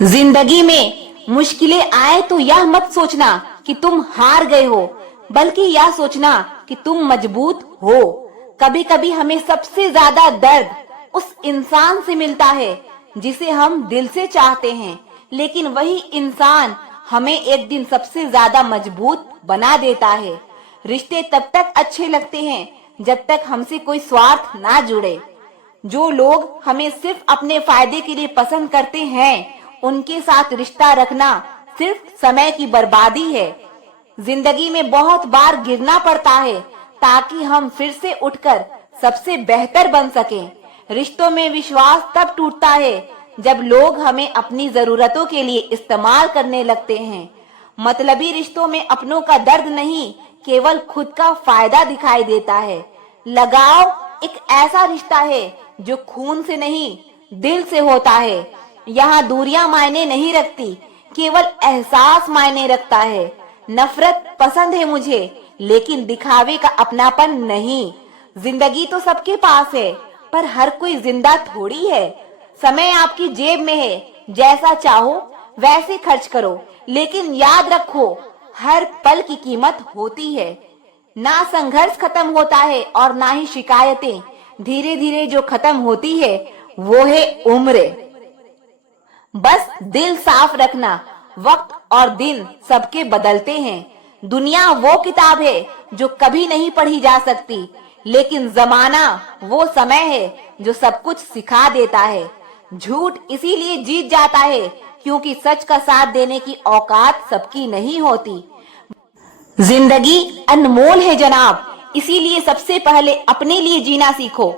जिंदगी में मुश्किलें आए तो यह मत सोचना कि तुम हार गए हो, बल्कि यह सोचना कि तुम मजबूत हो। कभी कभी हमें सबसे ज्यादा दर्द उस इंसान से मिलता है जिसे हम दिल से चाहते हैं, लेकिन वही इंसान हमें एक दिन सबसे ज्यादा मजबूत बना देता है। रिश्ते तब तक अच्छे लगते हैं जब तक हमसे कोई स्वार्थ ना जुड़े। जो लोग हमें सिर्फ अपने फायदे के लिए पसंद करते हैं, उनके साथ रिश्ता रखना सिर्फ समय की बर्बादी है। जिंदगी में बहुत बार गिरना पड़ता है ताकि हम फिर से उठकर सबसे बेहतर बन सकें। रिश्तों में विश्वास तब टूटता है जब लोग हमें अपनी जरूरतों के लिए इस्तेमाल करने लगते हैं। मतलबी रिश्तों में अपनों का दर्द नहीं, केवल खुद का फायदा दिखाई देता है। लगाव एक ऐसा रिश्ता है जो खून से नहीं, दिल से होता है। यहाँ दूरियां मायने नहीं रखती, केवल एहसास मायने रखता है। नफरत पसंद है मुझे, लेकिन दिखावे का अपनापन नहीं। जिंदगी तो सबके पास है, पर हर कोई जिंदा थोड़ी है। समय आपकी जेब में है, जैसा चाहो वैसे खर्च करो, लेकिन याद रखो हर पल की कीमत होती है। ना संघर्ष खत्म होता है और ना ही शिकायतें। धीरे धीरे जो खत्म होती है वो है उम्र। बस दिल साफ रखना। वक्त और दिन सबके बदलते हैं। दुनिया वो किताब है जो कभी नहीं पढ़ी जा सकती, लेकिन जमाना वो समय है जो सब कुछ सिखा देता है। झूठ इसीलिए जीत जाता है क्योंकि सच का साथ देने की औकात सबकी नहीं होती। जिंदगी अनमोल है जनाब, इसीलिए सबसे पहले अपने लिए जीना सीखो।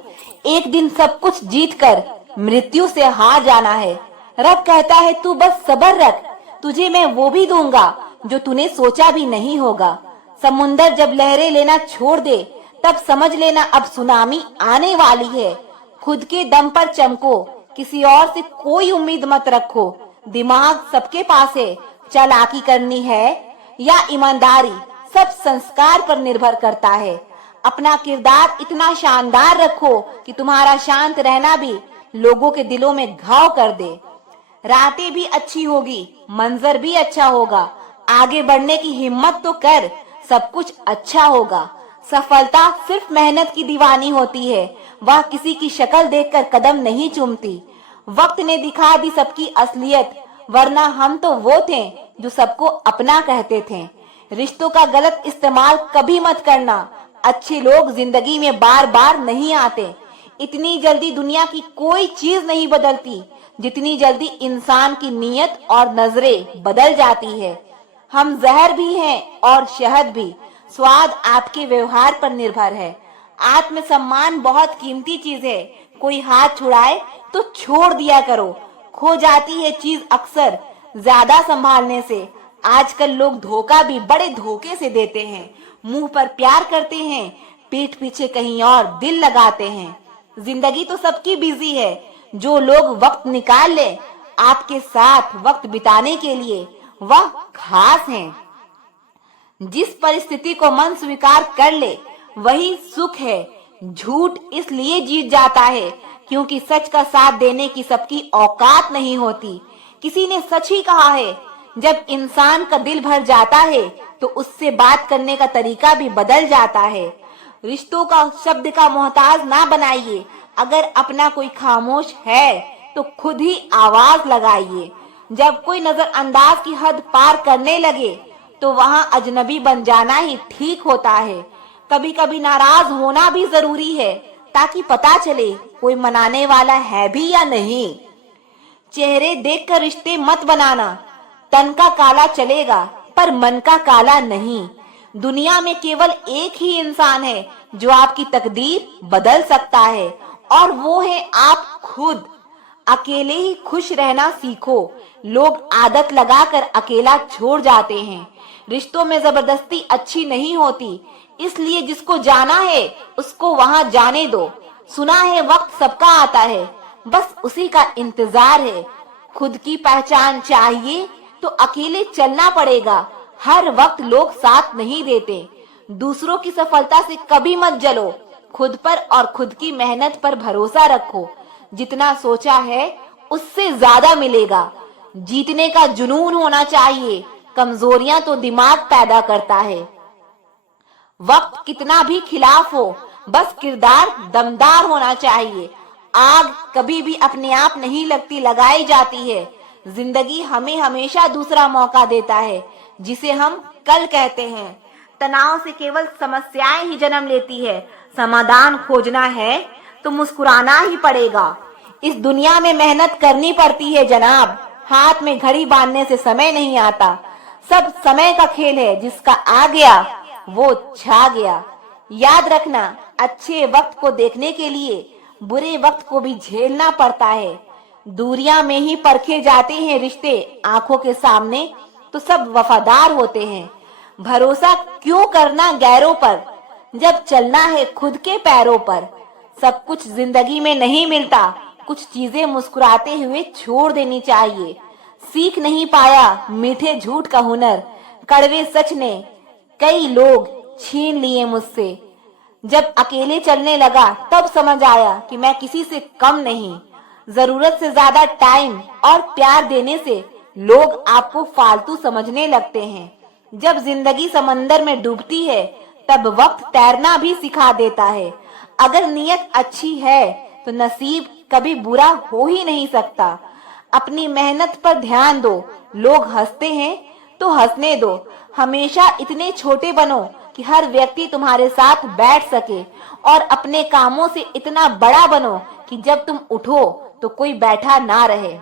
एक दिन सब कुछ जीतकर मृत्यु से हार जाना है। रब कहता है तू बस सब्र रख, तुझे मैं वो भी दूंगा जो तूने सोचा भी नहीं होगा। समुंदर जब लहरें लेना छोड़ दे, तब समझ लेना अब सुनामी आने वाली है। खुद के दम पर चमको, किसी और से कोई उम्मीद मत रखो। दिमाग सबके पास है, चालाकी करनी है या ईमानदारी सब संस्कार पर निर्भर करता है। अपना किरदार इतना शानदार रखो कि तुम्हारा शांत रहना भी लोगों के दिलों में घाव कर दे। रातें भी अच्छी होगी, मंजर भी अच्छा होगा। आगे बढ़ने की हिम्मत तो कर, सब कुछ अच्छा होगा। सफलता सिर्फ मेहनत की दीवानी होती है, वह किसी की शक्ल देखकर कदम नहीं चूमती। वक्त ने दिखा दी सबकी असलियत, वरना हम तो वो थे जो सबको अपना कहते थे। रिश्तों का गलत इस्तेमाल कभी मत करना। अच्छे लोग जिंदगी में बार बार नहीं आते। इतनी जल्दी दुनिया की कोई चीज नहीं बदलती जितनी जल्दी इंसान की नीयत और नजरें बदल जाती है। हम जहर भी हैं और शहद भी, स्वाद आपके व्यवहार पर निर्भर है। आत्मसम्मान बहुत कीमती चीज है, कोई हाथ छुड़ाए तो छोड़ दिया करो। खो जाती है चीज अक्सर ज्यादा संभालने से। आजकल लोग धोखा भी बड़े धोखे से देते हैं। मुंह पर प्यार करते हैं, पीठ पीछे कहीं और दिल लगाते हैं। जिंदगी तो सबकी बिजी है, जो लोग वक्त निकाल ले आपके साथ वक्त बिताने के लिए, वह खास हैं। जिस परिस्थिति को मन स्वीकार कर ले वही सुख है। झूठ इसलिए जीत जाता है क्योंकि सच का साथ देने की सबकी औकात नहीं होती। किसी ने सच ही कहा है, जब इंसान का दिल भर जाता है तो उससे बात करने का तरीका भी बदल जाता है। रिश्तों का शब्द का मोहताज ना बनाइए। अगर अपना कोई खामोश है तो खुद ही आवाज लगाइए। जब कोई नजरअंदाज की हद पार करने लगे तो वहां अजनबी बन जाना ही ठीक होता है। कभी कभी नाराज होना भी जरूरी है ताकि पता चले कोई मनाने वाला है भी या नहीं। चेहरे देखकर रिश्ते मत बनाना। तन का काला चलेगा पर मन का काला नहीं। दुनिया में केवल एक ही इंसान है जो आपकी तकदीर बदल सकता है, और वो है आप खुद। अकेले ही खुश रहना सीखो। लोग आदत लगाकर अकेला छोड़ जाते हैं। रिश्तों में जबरदस्ती अच्छी नहीं होती, इसलिए जिसको जाना है उसको वहां जाने दो। सुना है वक्त सबका आता है, बस उसी का इंतजार है। खुद की पहचान चाहिए तो अकेले चलना पड़ेगा। हर वक्त लोग साथ नहीं देते। दूसरों की सफलता से कभी मत जलो। खुद पर और खुद की मेहनत पर भरोसा रखो। जितना सोचा है उससे ज्यादा मिलेगा। जीतने का जुनून होना चाहिए, कमजोरियां तो दिमाग पैदा करता है। वक्त कितना भी खिलाफ हो, बस किरदार दमदार होना चाहिए। आग कभी भी अपने आप नहीं लगती, लगाई जाती है। जिंदगी हमें हमेशा दूसरा मौका देता है, जिसे हम कल कहते हैं। तनाव से केवल समस्याएं ही जन्म लेती है। समाधान खोजना है तो मुस्कुराना ही पड़ेगा। इस दुनिया में मेहनत करनी पड़ती है जनाब, हाथ में घड़ी बांधने से समय नहीं आता। सब समय का खेल है, जिसका आ गया वो छा गया। याद रखना, अच्छे वक्त को देखने के लिए बुरे वक्त को भी झेलना पड़ता है। दूरियां में ही परखे जाते हैं रिश्ते, आंखों के सामने तो सब वफादार होते हैं। भरोसा क्यों करना गैरों पर, जब चलना है खुद के पैरों पर। सब कुछ जिंदगी में नहीं मिलता, कुछ चीजें मुस्कुराते हुए छोड़ देनी चाहिए। सीख नहीं पाया मीठे झूठ का हुनर, कड़वे सच ने कई लोग छीन लिए मुझसे। जब अकेले चलने लगा तब समझ आया कि मैं किसी से कम नहीं। जरूरत से ज्यादा टाइम और प्यार देने से लोग आपको फालतू समझने लगते हैं। जब जिंदगी समंदर में डूबती है तब वक्त तैरना भी सिखा देता है। अगर नीयत अच्छी है तो नसीब कभी बुरा हो ही नहीं सकता। अपनी मेहनत पर ध्यान दो, लोग हंसते हैं तो हंसने दो। हमेशा इतने छोटे बनो कि हर व्यक्ति तुम्हारे साथ बैठ सके, और अपने कामों से इतना बड़ा बनो कि जब तुम उठो तो कोई बैठा ना रहे।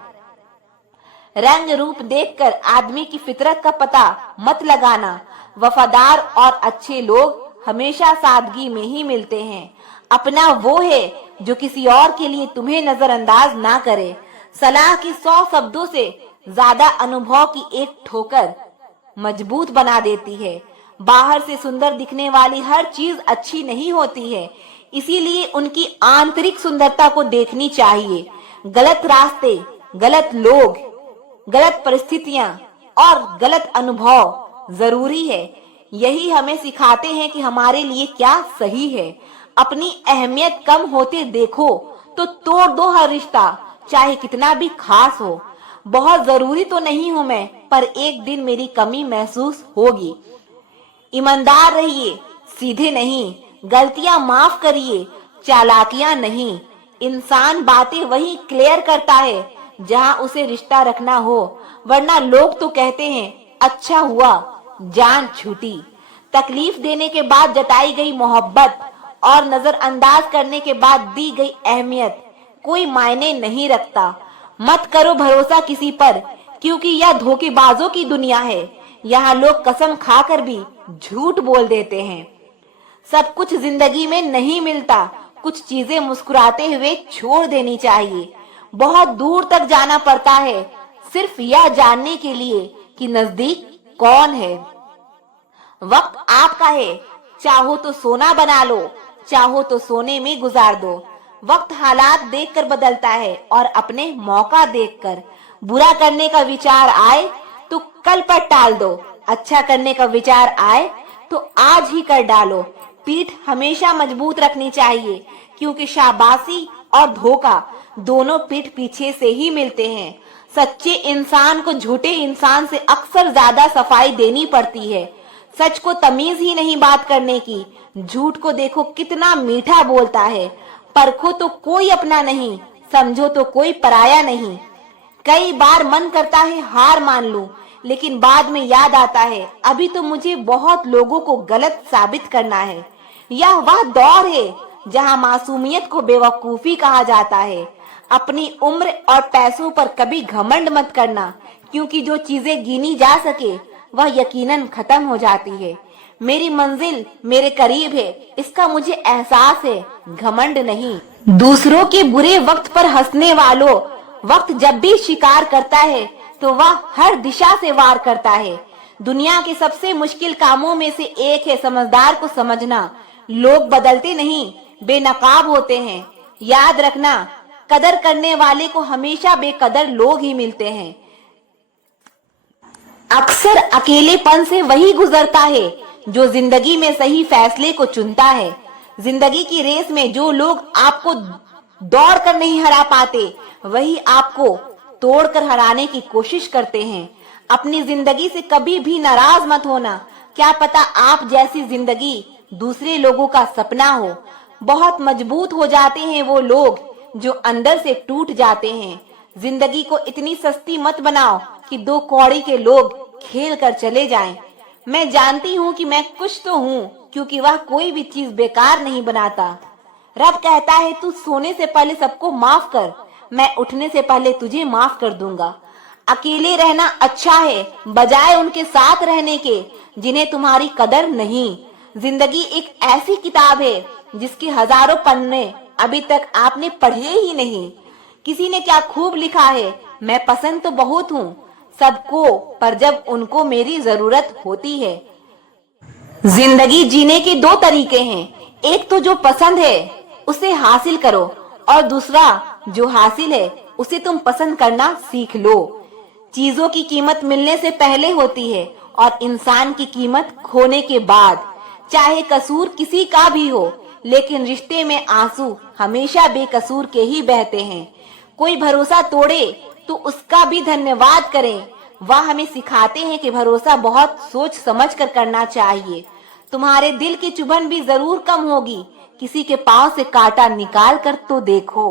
रंग रूप देखकर आदमी की फितरत का पता मत लगाना। वफादार और अच्छे लोग हमेशा सादगी में ही मिलते हैं। अपना वो है जो किसी और के लिए तुम्हें नजरअंदाज ना करे। सलाह की 100 शब्दों से ज्यादा अनुभव की एक ठोकर मजबूत बना देती है। बाहर से सुंदर दिखने वाली हर चीज अच्छी नहीं होती है, इसीलिए उनकी आंतरिक सुंदरता को देखनी चाहिए। गलत रास्ते, गलत लोग, गलत परिस्थितियां और गलत अनुभव जरूरी है। यही हमें सिखाते हैं कि हमारे लिए क्या सही है। अपनी अहमियत कम होते देखो तो तोड़ दो हर रिश्ता, चाहे कितना भी खास हो। बहुत जरूरी तो नहीं हूं मैं, पर एक दिन मेरी कमी महसूस होगी। ईमानदार रहिए, सीधे नहीं। गलतियां माफ करिए, चालाकियां नहीं। इंसान बातें वही क्लियर करता है जहां उसे रिश्ता रखना हो, वरना लोग तो कहते हैं अच्छा हुआ जान छूटी। तकलीफ देने के बाद जताई गई मोहब्बत और नजरअंदाज करने के बाद दी गई अहमियत कोई मायने नहीं रखता। मत करो भरोसा किसी पर, क्योंकि यह धोखेबाजों की दुनिया है। यहाँ लोग कसम खाकर भी झूठ बोल देते हैं। सब कुछ जिंदगी में नहीं मिलता, कुछ चीजें मुस्कुराते हुए छोड़ देनी चाहिए। बहुत दूर तक जाना पड़ता है सिर्फ यह जानने के लिए कि नजदीक कौन है। वक्त आपका है, चाहो तो सोना बना लो, चाहो तो सोने में गुजार दो। वक्त हालात देखकर बदलता है और अपने मौका देखकर। बुरा करने का विचार आए तो कल पर टाल दो, अच्छा करने का विचार आए तो आज ही कर डालो। पीठ हमेशा मजबूत रखनी चाहिए, क्योंकि शाबाशी और धोखा दोनों पीठ पीछे से ही मिलते हैं। सच्चे इंसान को झूठे इंसान से अक्सर ज्यादा सफाई देनी पड़ती है। सच को तमीज ही नहीं बात करने की, झूठ को देखो कितना मीठा बोलता है। परखो तो कोई अपना नहीं, समझो तो कोई पराया नहीं। कई बार मन करता है हार मान लूं, लेकिन बाद में याद आता है अभी तो मुझे बहुत लोगों को गलत साबित करना है। यह वह दौर है जहां मासूमियत को बेवकूफी कहा जाता है। अपनी उम्र और पैसों पर कभी घमंड मत करना, क्योंकि जो चीजें गिनी जा सके वह यकीनन खत्म हो जाती है। मेरी मंजिल मेरे करीब है, इसका मुझे एहसास है, घमंड नहीं। दूसरों के बुरे वक्त पर हंसने वालों, वक्त जब भी शिकार करता है तो वह हर दिशा से वार करता है। दुनिया के सबसे मुश्किल कामों में से एक है समझदार को समझना। लोग बदलते नहीं, बेनकाब होते हैं। याद रखना, कदर करने वाले को हमेशा बेकदर लोग ही मिलते हैं। अक्सर अकेलेपन से वही गुजरता है जो जिंदगी में सही फैसले को चुनता है। जिंदगी की रेस में जो लोग आपको दौड़ कर नहीं हरा पाते, वही आपको तोड़कर हराने की कोशिश करते हैं। अपनी जिंदगी से कभी भी नाराज मत होना। क्या पता आप जैसी जिंदगी दूसरे लोगों का सपना हो। बहुत मजबूत हो जाते हैं वो लोग जो अंदर से टूट जाते हैं। जिंदगी को इतनी सस्ती मत बनाओ कि दो कौड़ी के लोग खेल कर चले जाएं। मैं जानती हूँ कि मैं कुछ तो हूँ, क्योंकि वह कोई भी चीज बेकार नहीं बनाता। रब कहता है तू सोने से पहले सबको माफ कर, मैं उठने से पहले तुझे माफ कर दूंगा। अकेले रहना अच्छा है बजाय उनके साथ रहने के जिन्हें तुम्हारी कदर नहीं। जिंदगी एक ऐसी किताब है जिसके हजारों पन्ने अभी तक आपने पढ़े ही नहीं। किसी ने क्या खूब लिखा है, मैं पसंद तो बहुत हूँ सबको, पर जब उनको मेरी जरूरत होती है। जिंदगी जीने के दो तरीके हैं, एक तो जो पसंद है उसे हासिल करो, और दूसरा जो हासिल है उसे तुम पसंद करना सीख लो। चीजों की कीमत मिलने से पहले होती है और इंसान की कीमत खोने के बाद। चाहे कसूर किसी का भी हो, लेकिन रिश्ते में आंसू हमेशा बेकसूर के ही बहते हैं। कोई भरोसा तोड़े तो उसका भी धन्यवाद करें। वह हमें सिखाते हैं कि भरोसा बहुत सोच समझ कर करना चाहिए। तुम्हारे दिल की चुभन भी जरूर कम होगी। किसी के पांव से कांटा निकाल कर तो देखो।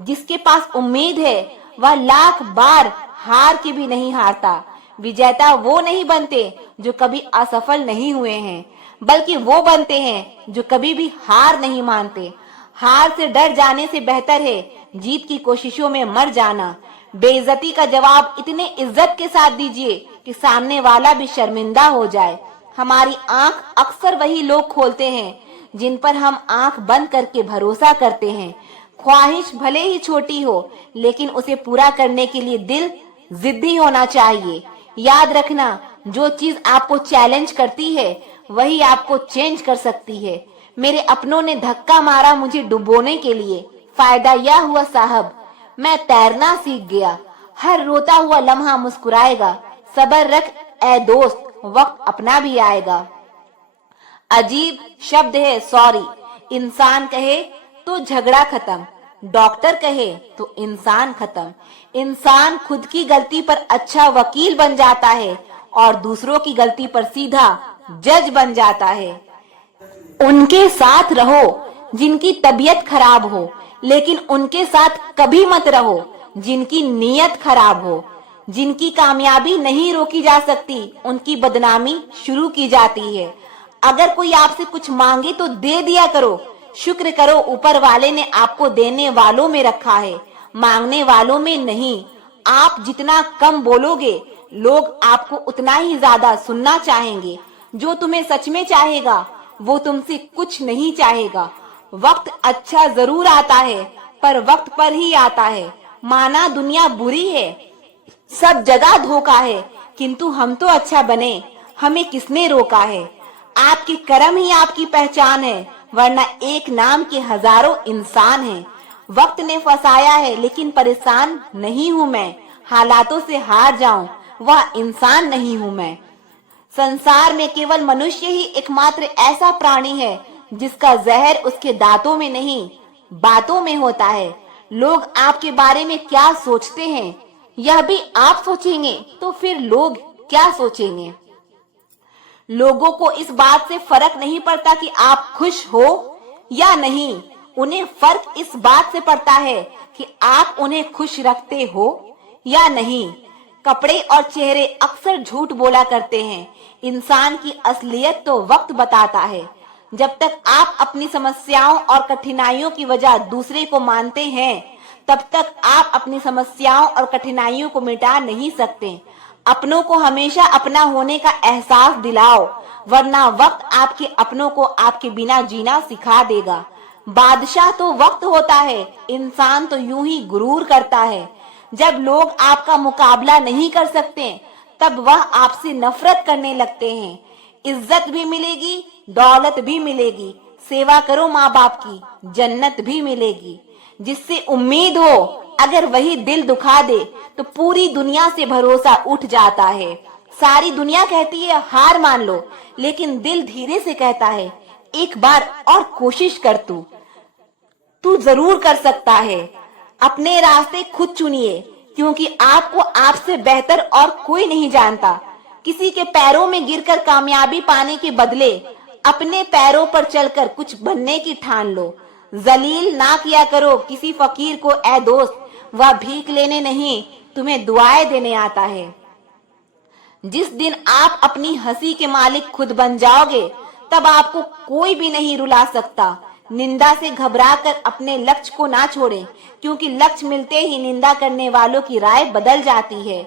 जिसके पास उम्मीद है वह लाख बार हार के भी नहीं हारता। विजेता वो नहीं बनते जो कभी असफल नहीं हुए हैं, बल्कि वो बनते हैं जो कभी भी हार नहीं मानते। हार से डर जाने से बेहतर है जीत की कोशिशों में मर जाना। बेइज्जती का जवाब इतने इज्जत के साथ दीजिए कि सामने वाला भी शर्मिंदा हो जाए। हमारी आंख अक्सर वही लोग खोलते हैं जिन पर हम आंख बंद करके भरोसा करते हैं। ख्वाहिश भले ही छोटी हो, लेकिन उसे पूरा करने के लिए दिल जिद्दी होना चाहिए। याद रखना, जो चीज आपको चैलेंज करती है वही आपको चेंज कर सकती है। मेरे अपनों ने धक्का मारा मुझे डुबोने के लिए, फायदा यह हुआ साहब मैं तैरना सीख गया। हर रोता हुआ लम्हा मुस्कुराएगा। सब्र रख ए दोस्त, वक्त अपना भी आएगा। अजीब शब्द है सॉरी। इंसान कहे तो झगड़ा खत्म, डॉक्टर कहे तो इंसान खत्म। इंसान खुद की गलती पर अच्छा वकील बन जाता है और दूसरों की गलती पर सीधा जज बन जाता है। उनके साथ रहो जिनकी तबीयत खराब हो, लेकिन उनके साथ कभी मत रहो जिनकी नीयत खराब हो। जिनकी कामयाबी नहीं रोकी जा सकती उनकी बदनामी शुरू की जाती है। अगर कोई आपसे कुछ मांगे तो दे दिया करो। शुक्र करो ऊपर वाले ने आपको देने वालों में रखा है, मांगने वालों में नहीं। आप जितना कम बोलोगे लोग आपको उतना ही ज्यादा सुनना चाहेंगे। जो तुम्हें सच में चाहेगा वो तुमसे कुछ नहीं चाहेगा। वक्त अच्छा जरूर आता है, पर वक्त पर ही आता है। माना दुनिया बुरी है, सब जगह धोखा है, किंतु हम तो अच्छा बने, हमें किसने रोका है। आपके कर्म ही आपकी पहचान है, वरना एक नाम के हजारों इंसान हैं। वक्त ने फंसाया है लेकिन परेशान नहीं हूँ मैं। हालातों से हार जाऊं वह इंसान नहीं हूँ मैं। संसार में केवल मनुष्य ही एकमात्र ऐसा प्राणी है जिसका जहर उसके दांतों में नहीं बातों में होता है। लोग आपके बारे में क्या सोचते हैं यह भी आप सोचेंगे तो फिर लोग क्या सोचेंगे। लोगों को इस बात से फर्क नहीं पड़ता कि आप खुश हो या नहीं, उन्हें फर्क इस बात से पड़ता है कि आप उन्हें खुश रखते हो या नहीं। कपड़े और चेहरे अक्सर झूठ बोला करते हैं, इंसान की असलियत तो वक्त बताता है। जब तक आप अपनी समस्याओं और कठिनाइयों की वजह दूसरे को मानते हैं, तब तक आप अपनी समस्याओं और कठिनाइयों को मिटा नहीं सकते। अपनों को हमेशा अपना होने का एहसास दिलाओ, वरना वक्त आपके अपनों को आपके बिना जीना सिखा देगा। बादशाह तो वक्त होता है, इंसान तो यूं ही गुरूर करता है। जब लोग आपका मुकाबला नहीं कर सकते, तब वह आपसे नफरत करने लगते हैं। इज्जत भी मिलेगी, दौलत भी मिलेगी, सेवा करो माँ बाप की, जन्नत भी मिलेगी। जिससे उम्मीद हो अगर वही दिल दुखा दे तो पूरी दुनिया से भरोसा उठ जाता है। सारी दुनिया कहती है हार मान लो, लेकिन दिल धीरे से कहता है एक बार और कोशिश कर, तू जरूर कर सकता है। अपने रास्ते खुद चुनिए, क्योंकि आपको आपसे बेहतर और कोई नहीं जानता। किसी के पैरों में गिरकर कामयाबी पाने के बदले अपने पैरों पर चलकर कुछ बनने की ठान लो। जलील ना किया करो किसी फकीर को ऐ दोस्त, वह भीख लेने नहीं तुम्हें दुआएं देने आता है। जिस दिन आप अपनी हंसी के मालिक खुद बन जाओगे तब आपको कोई भी नहीं रुला सकता। निंदा से घबराकर अपने लक्ष्य को ना छोड़ें, क्योंकि लक्ष्य मिलते ही निंदा करने वालों की राय बदल जाती है।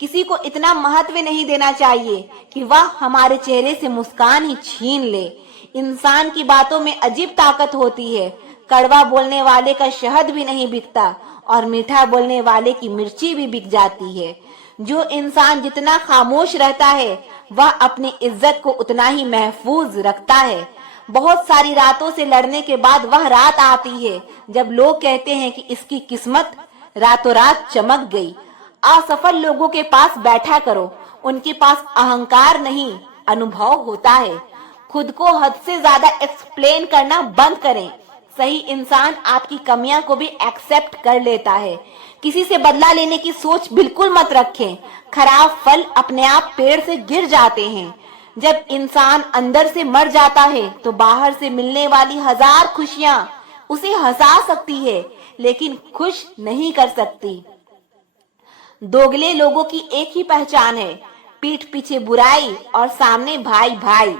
किसी को इतना महत्व नहीं देना चाहिए कि वह हमारे चेहरे से मुस्कान ही छीन ले। इंसान की बातों में अजीब ताकत होती है। कड़वा बोलने वाले का शहद भी नहीं बिकता और मीठा बोलने वाले की मिर्ची भी बिक जाती है। जो इंसान जितना खामोश रहता है वह अपनी इज्जत को उतना ही महफूज रखता है। बहुत सारी रातों से लड़ने के बाद वह रात आती है जब लोग कहते हैं कि इसकी किस्मत रातों रात चमक गई। असफल लोगों के पास बैठा करो, उनके पास अहंकार नहीं अनुभव होता है। खुद को हद से ज्यादा एक्सप्लेन करना बंद करें। सही इंसान आपकी कमियां को भी एक्सेप्ट कर लेता है। किसी से बदला लेने की सोच बिल्कुल मत रखें। खराब फल अपने आप पेड़ से गिर जाते हैं। जब इंसान अंदर से मर जाता है तो बाहर से मिलने वाली हजार खुशियां उसे हंसा सकती है लेकिन खुश नहीं कर सकती। दोगले लोगों की एक ही पहचान है, पीठ पीछे बुराई और सामने भाई भाई।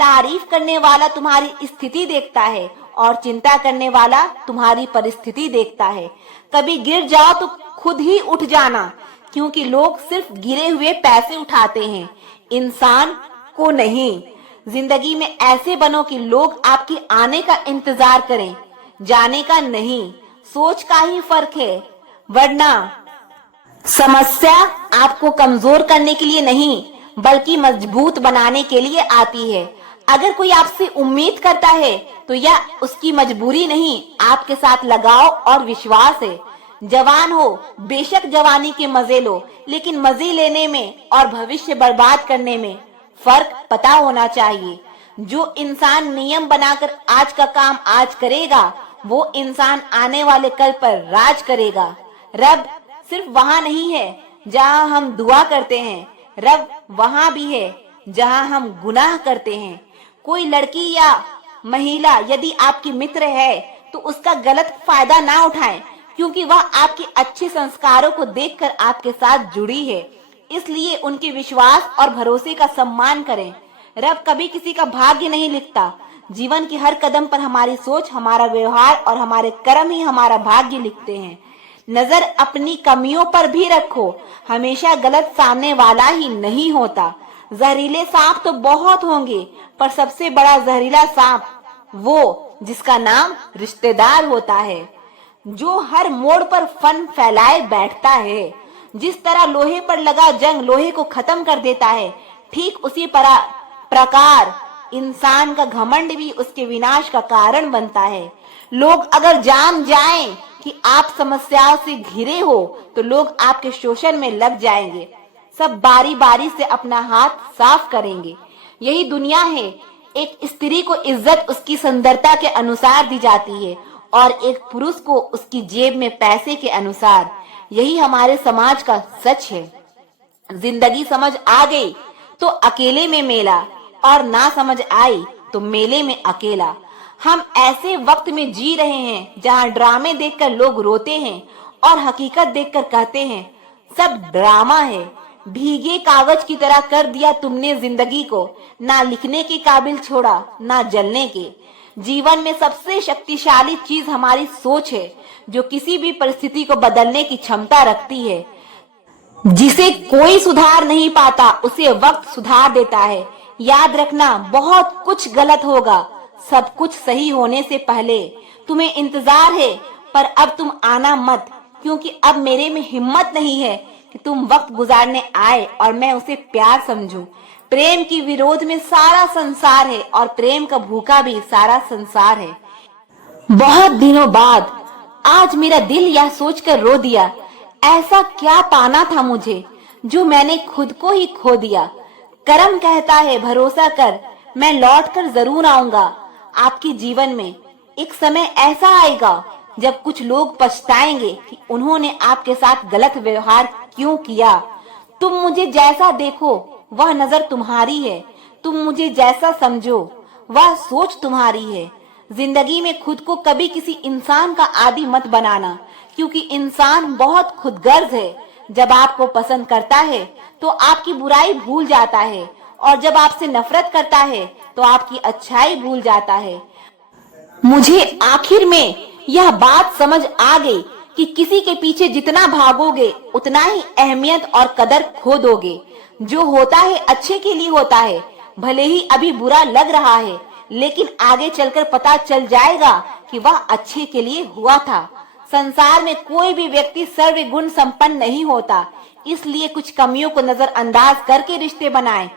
तारीफ करने वाला तुम्हारी स्थिति देखता है और चिंता करने वाला तुम्हारी परिस्थिति देखता है। कभी गिर जाओ तो खुद ही उठ जाना, क्योंकि लोग सिर्फ गिरे हुए पैसे उठाते हैं, इंसान को नहीं। जिंदगी में ऐसे बनो कि लोग आपके आने का इंतजार करें, जाने का नहीं। सोच का ही फर्क है, वरना समस्या आपको कमजोर करने के लिए नहीं बल्कि मजबूत बनाने के लिए आती है। अगर कोई आपसे उम्मीद करता है तो यह उसकी मजबूरी नहीं, आपके साथ लगाव और विश्वास है। जवान हो, बेशक जवानी के मजे लो, लेकिन मजे लेने में और भविष्य बर्बाद करने में फर्क पता होना चाहिए। जो इंसान नियम बनाकर आज का काम आज करेगा वो इंसान आने वाले कल पर राज करेगा। रब सिर्फ वहाँ नहीं है जहाँ हम दुआ करते हैं, रब वहाँ भी है जहाँ हम गुनाह करते हैं। कोई लड़की या महिला यदि आपकी मित्र है तो उसका गलत फायदा ना उठाएं, क्योंकि वह आपके अच्छे संस्कारों को देखकर आपके साथ जुड़ी है। इसलिए उनके विश्वास और भरोसे का सम्मान करें। रब कभी किसी का भाग्य नहीं लिखता। जीवन के हर कदम पर हमारी सोच, हमारा व्यवहार और हमारे कर्म ही हमारा भाग्य लिखते हैं। नजर अपनी कमियों पर भी रखो, हमेशा गलत सामने वाला ही नहीं होता। जहरीले सांप तो बहुत होंगे, पर सबसे बड़ा जहरीला सांप वो जिसका नाम रिश्तेदार होता है, जो हर मोड़ पर फन फैलाए बैठता है। जिस तरह लोहे पर लगा जंग लोहे को खत्म कर देता है, ठीक उसी प्रकार इंसान का घमंड भी उसके विनाश का कारण बनता है। लोग अगर जान जाएं कि आप समस्याओं से घिरे हो तो लोग आपके शोषण में लग जाएंगे। सब बारी बारी से अपना हाथ साफ करेंगे। यही दुनिया है। एक स्त्री को इज्जत उसकी सुंदरता के अनुसार दी जाती है और एक पुरुष को उसकी जेब में पैसे के अनुसार। यही हमारे समाज का सच है। जिंदगी समझ आ गई तो अकेले में मेला, और ना समझ आई तो मेले में अकेला। हम ऐसे वक्त में जी रहे हैं जहां ड्रामे देखकर लोग रोते हैं और हकीकत देखकर कहते हैं सब ड्रामा है। भीगे कागज की तरह कर दिया तुमने जिंदगी को, ना लिखने के काबिल छोड़ा ना जलने के। जीवन में सबसे शक्तिशाली चीज हमारी सोच है, जो किसी भी परिस्थिति को बदलने की क्षमता रखती है। जिसे कोई सुधार नहीं पाता उसे वक्त सुधार देता है। याद रखना, बहुत कुछ गलत होगा, सब कुछ सही होने से पहले। तुम्हें इंतजार है पर अब तुम आना मत, क्योंकि अब मेरे में हिम्मत नहीं है कि तुम वक्त गुजारने आए और मैं उसे प्यार समझूं। प्रेम की विरोध में सारा संसार है और प्रेम का भूखा भी सारा संसार है। बहुत दिनों बाद आज मेरा दिल यह सोचकर रो दिया, ऐसा क्या पाना था मुझे जो मैंने खुद को ही खो दिया। करम कहता है भरोसा कर, मैं लौट कर जरूर आऊंगा आपके जीवन में। एक समय ऐसा आएगा जब कुछ लोग पछताएंगे कि उन्होंने आपके साथ गलत व्यवहार क्यों किया। तुम मुझे जैसा देखो वह नजर तुम्हारी है, तुम मुझे जैसा समझो वह सोच तुम्हारी है। जिंदगी में खुद को कभी किसी इंसान का आदी मत बनाना, क्योंकि इंसान बहुत खुदगर्ज है। जब आपको पसंद करता है तो आपकी बुराई भूल जाता है, और जब आपसे नफरत करता है तो आपकी अच्छाई भूल जाता है। मुझे आखिर में यह बात समझ आ गई कि किसी के पीछे जितना भागोगे उतना ही अहमियत और कदर खो दोगे। जो होता है अच्छे के लिए होता है, भले ही अभी बुरा लग रहा है, लेकिन आगे चलकर पता चल जाएगा कि वह अच्छे के लिए हुआ था। संसार में कोई भी व्यक्ति सर्वगुण संपन्न नहीं होता, इसलिए कुछ कमियों को नजरअंदाज करके रिश्ते बनाएं